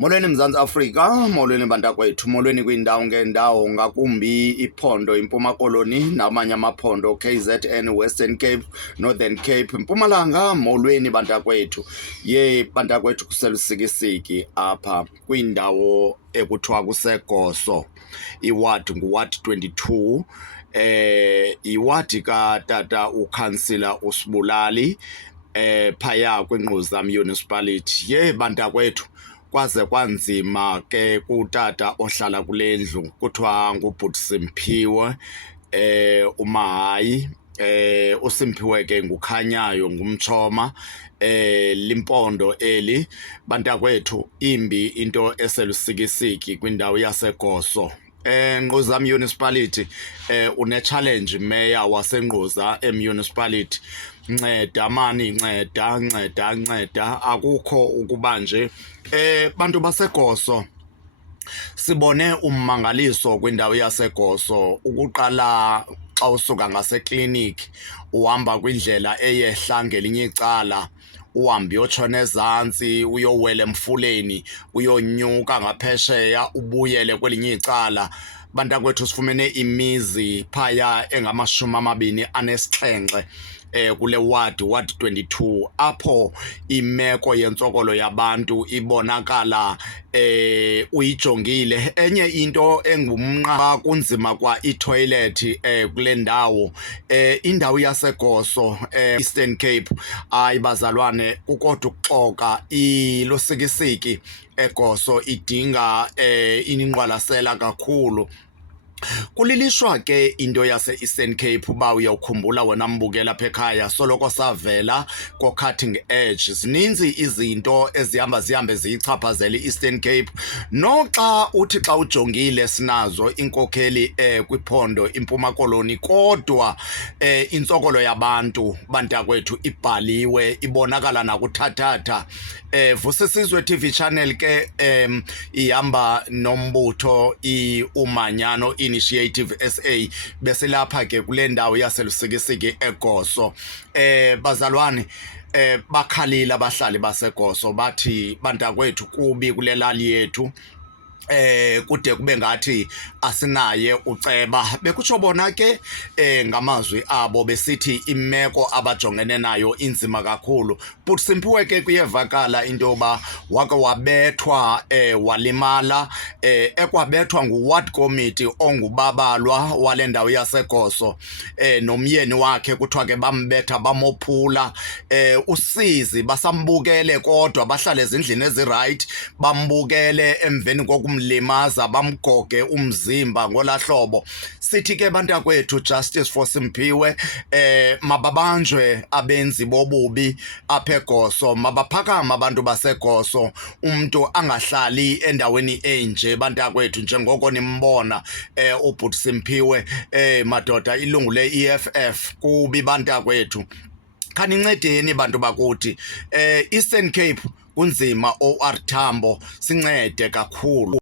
Molweni Mzantsi Afrika, molweni bantakwethu, molweni kwiindawo ngeendawo ngakumbi iphondo iMpuma Koloni namanye amaphondo KZN, Western Cape, Northern Cape, Mpumalanga. Molweni bantakwethu. Bantakwethu kuselusikisiki apha kwindawo ekuthiwa kuseGoso. Iwadi nguwadi 22. Iwadi katata ukhansila uSibulali phaya kwiNgquza Municipality. Bantakwethu, kwaze kwanzima ke kutata ohlala kule ndlu kuthiwa ngubhuti Simphiwe uMahayi. uSimphiwe ke ngukhanyayo, ngumtshoma, limpondo eli. Bantakwethu, imbi into eselusikisiki kwindawo yaseGoso. Ngquza Municipality une-challenge meya waseNgquza Municipality. Nceda mani, nceda, akukho ukuba nje. Bantu baseGoso, sibone ummangaliso kwindawo yaseGoso. Ukuqala xa usuka ngasekliniki uhamba kwindlela eyehla ngelinye icala, uhambe uyotshona ezantsi, uyowela emfuleni, uyonyuka ngaphesheya, ubuyele kwelinye icala. Bantakwethu, sifumene imizi phaya engama-27 kule wadi 22, apho imeko yentsokolo yabantu ibonakala uyijongile. Enye into engumnqa kunzima kwa itoilet kule ndawo. Indawo yaseGoso, Eastern Cape, hayi bazalwane, kukodwa ukuxoka, ilusikisiki eGoso, idinga inqwalasela kakhulu. Kulilishwa ke into yase-Eastern Cape uba uyawukhumbula wena mbukela apha ekhaya, soloko savela ko-cutting edge. Zininzi izinto zihambe ziyichaphazela i-Eastern Cape. Noxa uthi xa ujongile sinazo iinkokheli kwiphondo iMpuma Koloni, kodwa intsokolo yabantu, bantakwethu, ibhaliwe, ibonakala nakuthathatha. Vusisizwe TV channel ke ihamba nombutho uManyano Initiative SA besilapha ke kule ndawo yaselusikisiki eGoso. Bazalwane, bakhalile abahlali baseGoso, bathi bantakwethu kubi kule lali yethu. Kude kube ngathi asinaye uceba. Bekutsho bona ke ngamazwi abo besithi imeko abajongene nayo inzima kakhulu. But Simphiwe ke kuyevakala into yoba wake wabethwa walimala, ekwabethwa nguward committee ongubabalwa wale ndawo yaseGoso. Nomyeni wakhe kuthiwa ke bambetha bamophula. Usizi basambukele kodwa bahlale ezindlini ezirayithi, bambukele emveni kokumlimaza, bamgoge umzimba ngolaa hlobo. Sithi ke bantakwethu, justice for Simphiwe. Mababanjwe abenzi bobubi apha eGoso, mabaphakama abantu baseGoso. Umntu angahlali endaweni enje bantakwethu, njengoko nimbona ubhuti Simphiwe, madoda, ilungu le-EFF. Kubi bantakwethu, khanincedeni bantu bakuthi. Eastern Cape kunzima, OR Tambo, sincede kakhulu.